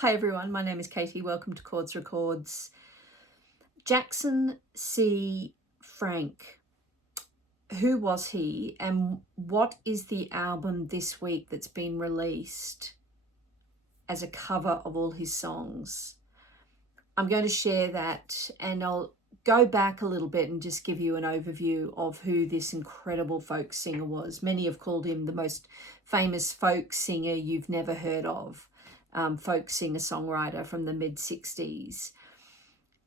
Hi everyone, my name is Katie. Welcome to Chords Records. Jackson C. Frank. Who was he and what is the album this week that's been released as a cover of all his songs? I'm going to share that and I'll go back a little bit and just give you an overview of who this incredible folk singer was. Many have called him the most famous folk singer you've never heard of. Folk singer-songwriter from the mid-60s.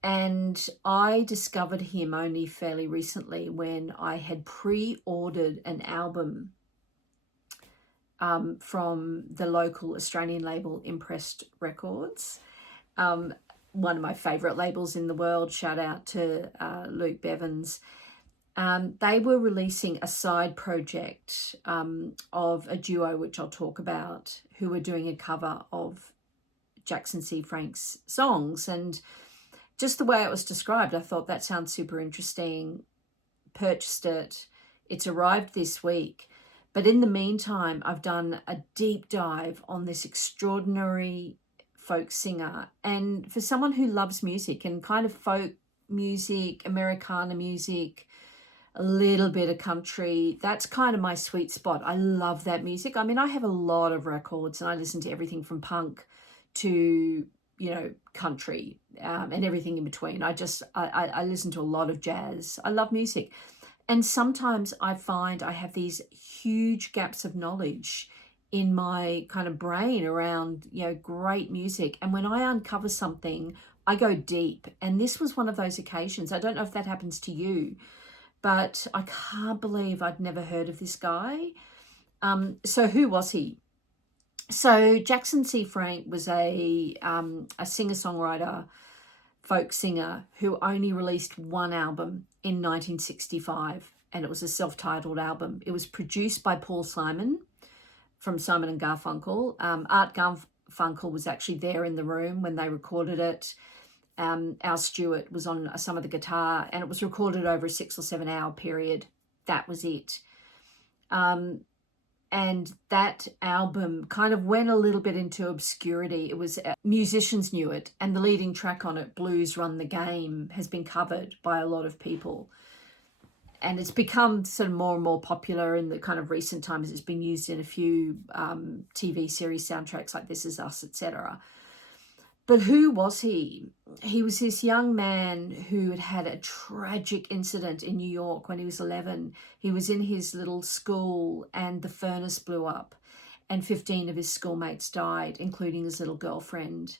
And I discovered him only fairly recently when I had pre-ordered an album from the local Australian label Impressed Records. One of my favourite labels in the world. Shout out to Luke Bevans. They were releasing a side project of a duo, which I'll talk about, who were doing a cover of Jackson C. Frank's songs. And just the way it was described, I thought that sounds super interesting. Purchased it. It's arrived this week. But in the meantime, I've done a deep dive on this extraordinary folk singer. And for someone who loves music and kind of folk music, Americana music, a little bit of country, that's kind of my sweet spot. I love that music. I mean, I have a lot of records and I listen to everything from punk to, country and everything in between. I listen to a lot of jazz. I love music. And sometimes I find I have these huge gaps of knowledge in my kind of brain around, great music. And when I uncover something, I go deep. And this was one of those occasions. I don't know if that happens to you, but I can't believe I'd never heard of this guy. So who was he? So Jackson C. Frank was a singer-songwriter, folk singer who only released one album in 1965, and it was a self-titled album. It was produced by Paul Simon from Simon and Garfunkel. Art Garfunkel was actually there in the room when they recorded it. Al Stewart was on some of the guitar, and it was recorded over a 6 or 7 hour period. That was it. And that album kind of went a little bit into obscurity. It was, musicians knew it, and the leading track on it, Blues Run the Game, has been covered by a lot of people. And it's become sort of more and more popular in the kind of recent times. It's been used in a few TV series soundtracks like This Is Us, etc. But who was he? He was this young man who had had a tragic incident in New York when he was 11. He was in his little school and the furnace blew up and 15 of his schoolmates died, including his little girlfriend.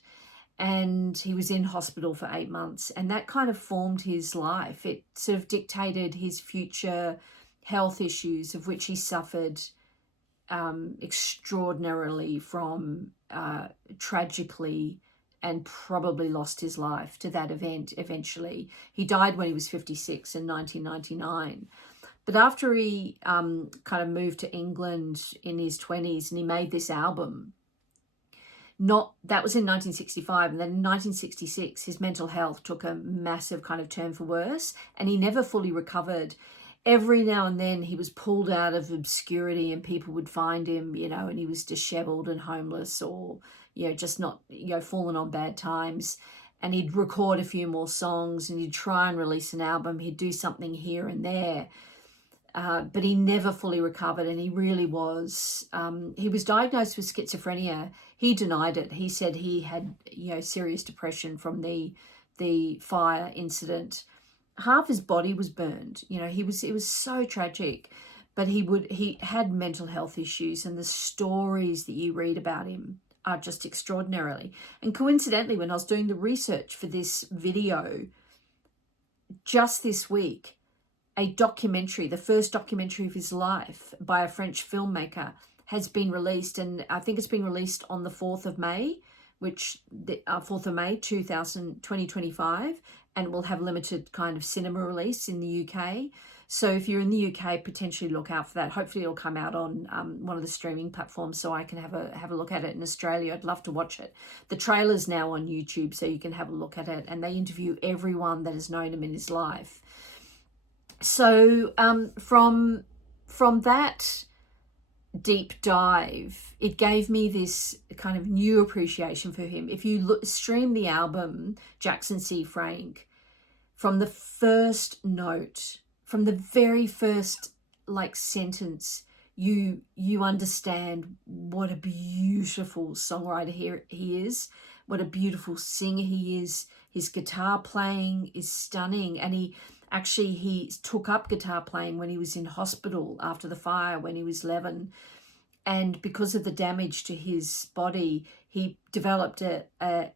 And he was in hospital for 8 months, and that kind of formed his life. It sort of dictated his future health issues, of which he suffered extraordinarily from, tragically, and probably lost his life to that event eventually. He died when he was 56 in 1999. But after he kind of moved to England in his 20s and he made this album, that was in 1965, and then in 1966 his mental health took a massive kind of turn for worse, and he never fully recovered. Every now and then he was pulled out of obscurity and people would find him, and he was disheveled and homeless, or just not, fallen on bad times. And he'd record a few more songs and he'd try and release an album. He'd do something here and there. But he never fully recovered, and he really was. He was diagnosed with schizophrenia. He denied it. He said he had, serious depression from the fire incident. Half his body was burned. It was so tragic. But he had mental health issues, and the stories that you read about him are just extraordinarily. And coincidentally, when I was doing the research for this video, just this week, a documentary, the first documentary of his life by a French filmmaker, has been released, and I think it's been released on the 4th of May, 2025, and it will have limited kind of cinema release in the UK. So if you're in the UK, potentially look out for that. Hopefully it'll come out on one of the streaming platforms so I can have a look at it. In Australia, I'd love to watch it. The trailer's now on YouTube, so you can have a look at it, and they interview everyone that has known him in his life. So from that deep dive, it gave me this kind of new appreciation for him. If you stream the album Jackson C. Frank, from the first note, from the very first like sentence, you understand what a beautiful songwriter he is, what a beautiful singer he is. His guitar playing is stunning, and he took up guitar playing when he was in hospital after the fire when he was 11, and because of the damage to his body, he developed a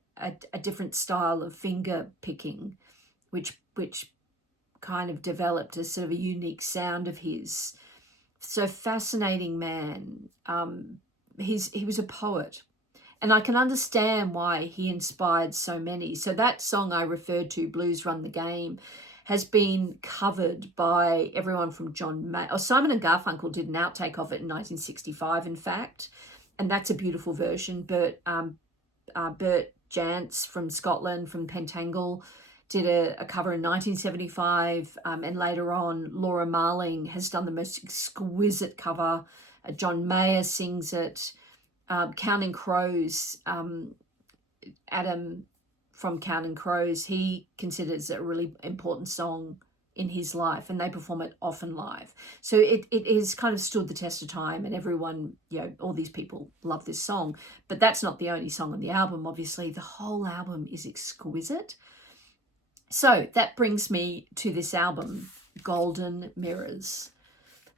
different style of finger picking, which kind of developed a sort of a unique sound of his. So fascinating man. He was a poet, and I can understand why he inspired so many. So that song I referred to, Blues Run the Game, has been covered by everyone from John May. Simon and Garfunkel did an outtake of it in 1965, in fact, and that's a beautiful version. Bert Jantz from Scotland, from Pentangle, did a cover in 1975, and later on Laura Marling has done the most exquisite cover. John Mayer sings it. Counting Crows, Adam from Counting Crows, he considers it a really important song in his life, and they perform it often live. So it has kind of stood the test of time, and everyone, all these people love this song. But that's not the only song on the album, obviously. The whole album is exquisite. So that brings me to this album, Golden Mirrors.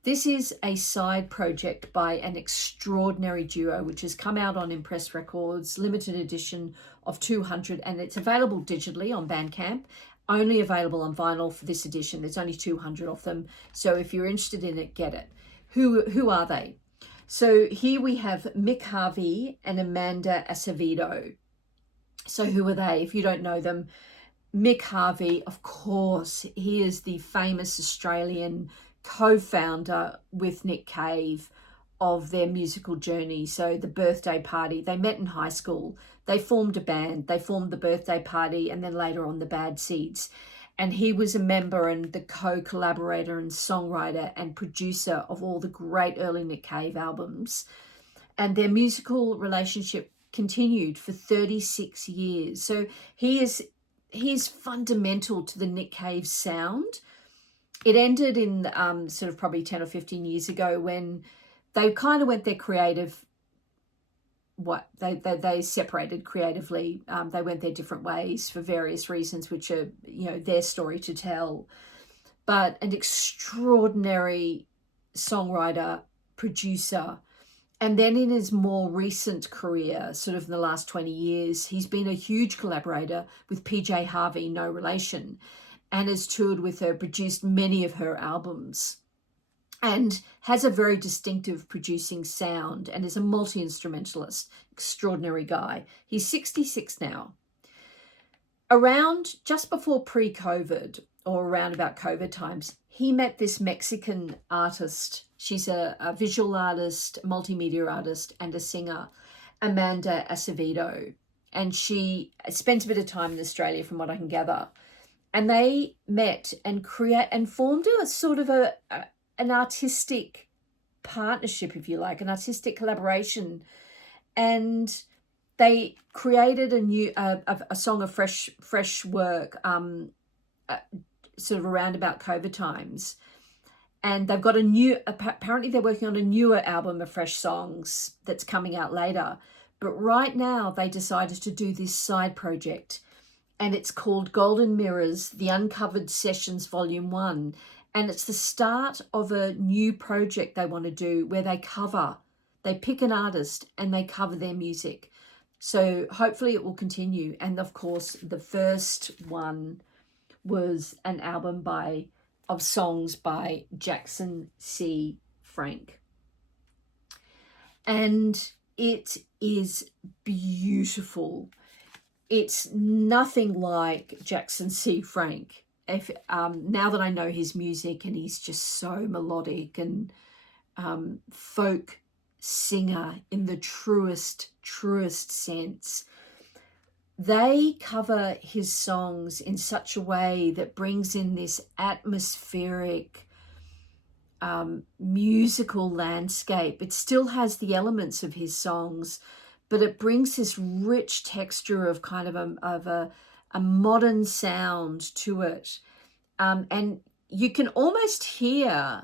This is a side project by an extraordinary duo, which has come out on Impress Records, limited edition of 200, and it's available digitally on Bandcamp, only available on vinyl for this edition. There's only 200 of them. So if you're interested in it, get it. Who are they? So here we have Mick Harvey and Amanda Asvido. So who are they? If you don't know them, Mick Harvey, of course, he is the famous Australian co-founder with Nick Cave of their musical journey. So The Birthday Party, they met in high school, they formed a band, they formed The Birthday Party, and then later on The Bad Seeds. And he was a member and the co-collaborator and songwriter and producer of all the great early Nick Cave albums. And their musical relationship continued for 36 years. So he's fundamental to the Nick Cave sound. It ended in sort of probably 10 or 15 years ago when they kind of went their creative, they separated creatively. They went their different ways for various reasons, which are, their story to tell. But an extraordinary songwriter, producer. And then in his more recent career, sort of in the last 20 years, he's been a huge collaborator with PJ Harvey, no relation, and has toured with her, produced many of her albums, and has a very distinctive producing sound, and is a multi-instrumentalist, extraordinary guy. He's 66 now. Around just before pre-COVID, or around about COVID times, he met this Mexican artist. She's a visual artist, multimedia artist, and a singer, Amanda Asvido. And she spent a bit of time in Australia, from what I can gather. And they met and formed a sort of an artistic partnership, if you like, an artistic collaboration. And they created a song of fresh work, sort of around about COVID times. And they've got apparently they're working on a newer album of fresh songs that's coming out later. But right now they decided to do this side project, and it's called Golden Mirrors, The Uncovered Sessions Volume 1. And it's the start of a new project they want to do where they pick an artist and they cover their music. So hopefully it will continue. And of course, the first one was an album of songs by Jackson C. Frank. And it is beautiful. It's nothing like Jackson C. Frank. Now that I know his music, and he's just so melodic and folk singer in the truest sense. They cover his songs in such a way that brings in this atmospheric, musical landscape. It still has the elements of his songs, but it brings this rich texture of kind of a modern sound to it. And you can almost hear,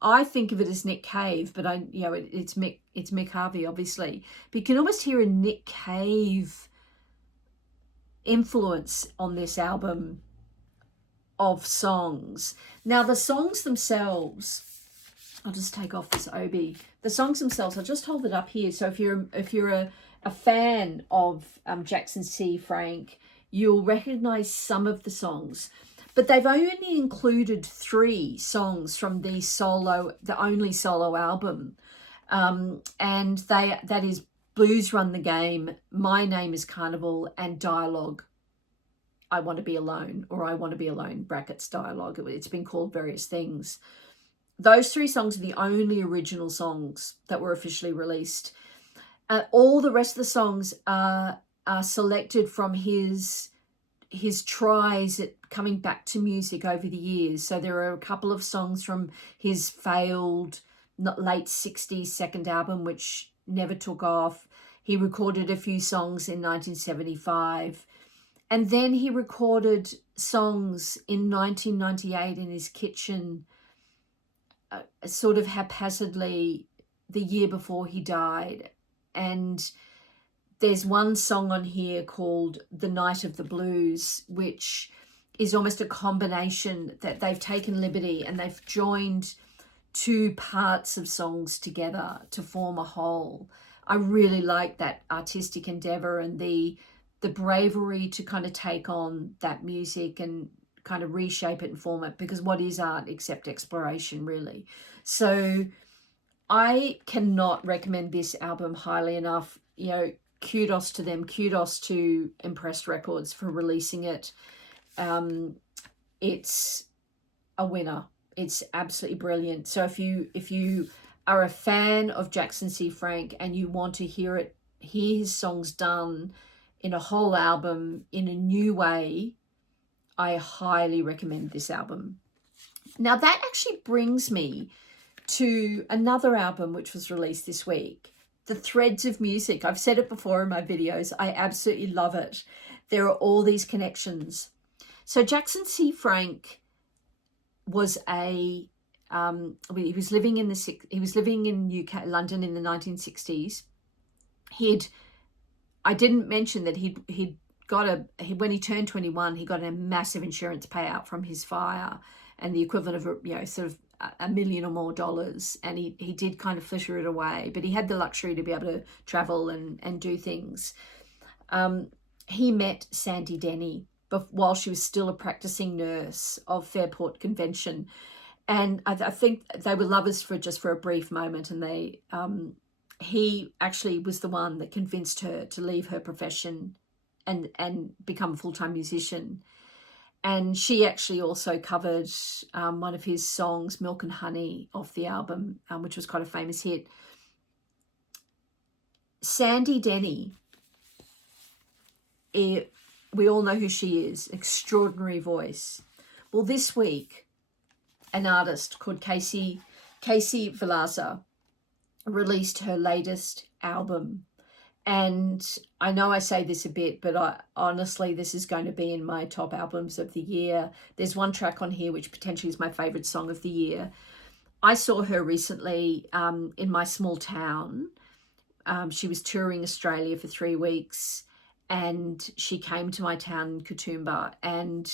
I think of it as Nick Cave, but it's Mick Harvey, obviously. But you can almost hear a Nick Cave influence on this album of songs. Now, the songs themselves, I'll just take off this obi. The songs themselves, I'll just hold it up here. So if you're a fan of Jackson C. Frank, you'll recognize some of the songs. But they've only included 3 songs from the only solo album. And that is Blues Run the Game, My Name is Carnival, and Dialogue, I Want to Be Alone, or I Want to Be Alone, brackets dialogue. It's been called various things. Those 3 songs are the only original songs that were officially released. All the rest of the songs are selected from his tries at coming back to music over the years. So there are a couple of songs from his failed late 60s second album, which never took off. He recorded a few songs in 1975. And then he recorded songs in 1998 in his kitchen, sort of haphazardly, the year before he died. And there's one song on here called The Night of the Blues, which is almost a combination that they've taken liberty and they've joined 2 parts of songs together to form a whole. I really like that artistic endeavor and the bravery to kind of take on that music and kind of reshape it and form it, because what is art except exploration, really? So I cannot recommend this album highly enough. Kudos to them. Kudos to Impressed Records for releasing it. It's a winner. It's absolutely brilliant. So if you are a fan of Jackson C. Frank and you want to hear his songs done in a whole album in a new way, I highly recommend this album. Now that actually brings me to another album which was released this week, The Threads of Music. I've said it before in my videos. I absolutely love it. There are all these connections. So Jackson C. Frank was he was living in UK, London in the 1960s. I didn't mention that he'd got when he turned 21, he got a massive insurance payout from his fire, and the equivalent of sort of $1 million or more, and he did kind of fritter it away, but he had the luxury to be able to travel and do things. He met Sandy Denny while she was still a practicing nurse of Fairport Convention, and I think they were lovers for a brief moment, and he actually was the one that convinced her to leave her profession and become a full-time musician. And she actually also covered one of his songs, Milk and Honey, off the album, which was quite a famous hit. Sandy Denny, we all know who she is, extraordinary voice. Well, this week, an artist called Casey Velza released her latest album. And I know I say this a bit, but honestly, this is going to be in my top albums of the year. There's one track on here which potentially is my favorite song of the year. I saw her recently in my small town. She was touring Australia for 3 weeks, and she came to my town in Katoomba, and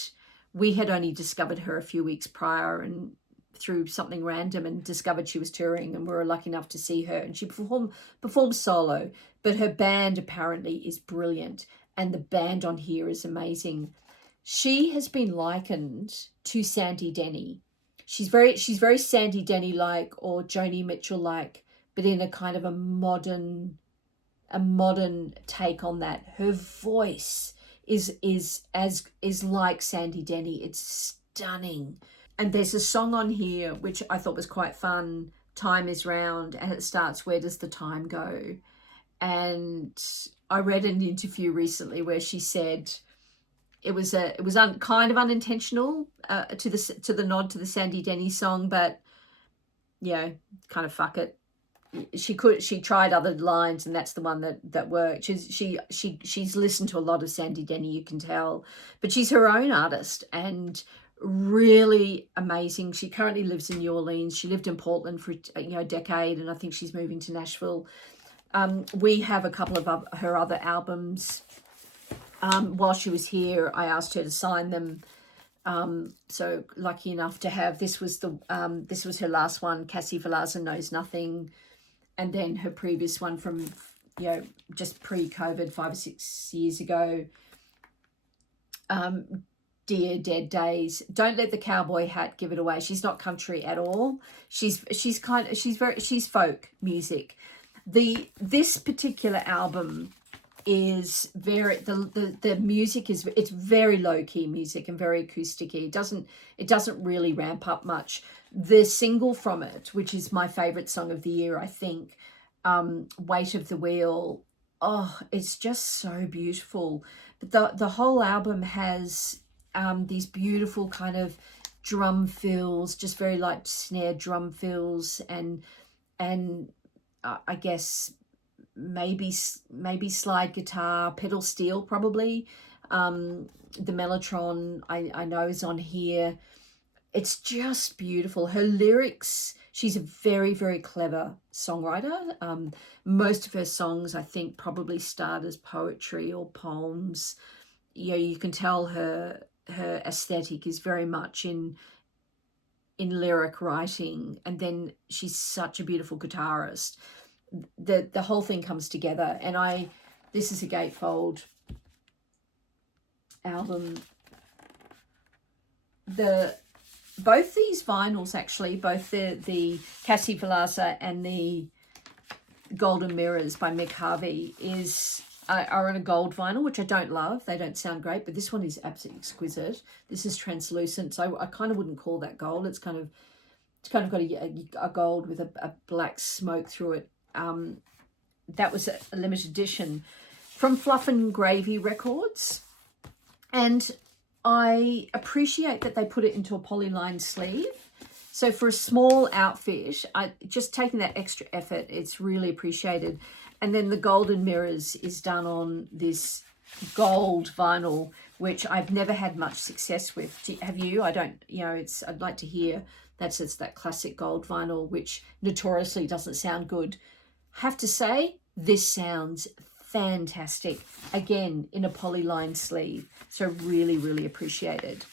we had only discovered her a few weeks prior and through something random, and discovered she was touring, and we were lucky enough to see her, and she performed solo, but her band apparently is brilliant, and the band on here is amazing. She has been likened to Sandy Denny. She's very Sandy Denny like, or Joni Mitchell like, but in a kind of a modern take on that. Her voice is like Sandy Denny. It's stunning. And there's a song on here which I thought was quite fun, Time Is Round, and it starts, Where Does the Time Go? And I read an interview recently where she said it was kind of unintentional to the nod to the Sandy Denny song, but you know, kind of fuck it. She tried other lines, and that's the one that worked. She's listened to a lot of Sandy Denny, you can tell, but she's her own artist and really amazing. She currently lives in New Orleans. She lived in Portland for a decade, and I think she's moving to Nashville. We have a couple of her other albums. While she was here, I asked her to sign them. So lucky enough to have, this was her last one, Cassie Velza Knows Nothing. And then her previous one from, just pre-COVID, 5 or 6 years ago, Dear Dead Days. Don't Let the Cowboy Hat Give It Away. She's not country at all. She's folk music. This particular album is very, the music is, it's very low-key music and very acoustic-y. It doesn't really ramp up much. The single from it, which is my favorite song of the year, I think, Weight of the Wheel, oh, it's just so beautiful. But the whole album has these beautiful kind of drum fills, just very light snare drum fills, and I guess maybe slide guitar, pedal steel probably. The Mellotron I know is on here. It's just beautiful. Her lyrics, she's a very, very clever songwriter. Most of her songs, I think, probably start as poetry or poems. You can tell her aesthetic is very much in lyric writing, and then she's such a beautiful guitarist. The whole thing comes together, and this is a gatefold album. Both these vinyls, actually, both the Cassie Velza and the Golden Mirrors by Mick Harvey are on a gold vinyl, which I don't love. They don't sound great, but this one is absolutely exquisite. This is translucent, so I kind of wouldn't call that gold. It's kind of got a gold with a black smoke through it. That was a limited edition from Fluff and Gravy Records, and I appreciate that they put it into a polyline sleeve. So for a small outfit, just taking that extra effort, it's really appreciated. And then the Golden Mirrors is done on this gold vinyl, which I've never had much success with. Have you? I don't, I'd like to hear it's that classic gold vinyl, which notoriously doesn't sound good. Have to say, this sounds fantastic. Again, in a polyline sleeve. So really, really appreciated.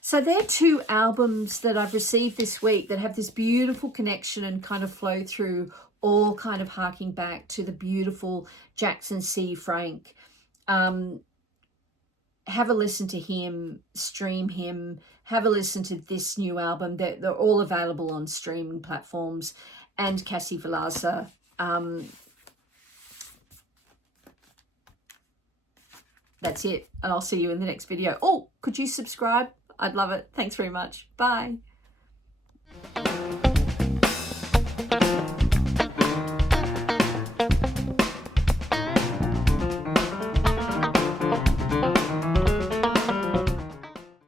So they're two albums that I've received this week that have this beautiful connection and kind of flow through, all kind of harking back to the beautiful Jackson C. Frank. Have a listen to him, stream him, have a listen to this new album. They're all available on streaming platforms. And Cassie Velza. That's it. And I'll see you in the next video. Oh, could you subscribe? I'd love it. Thanks very much. Bye.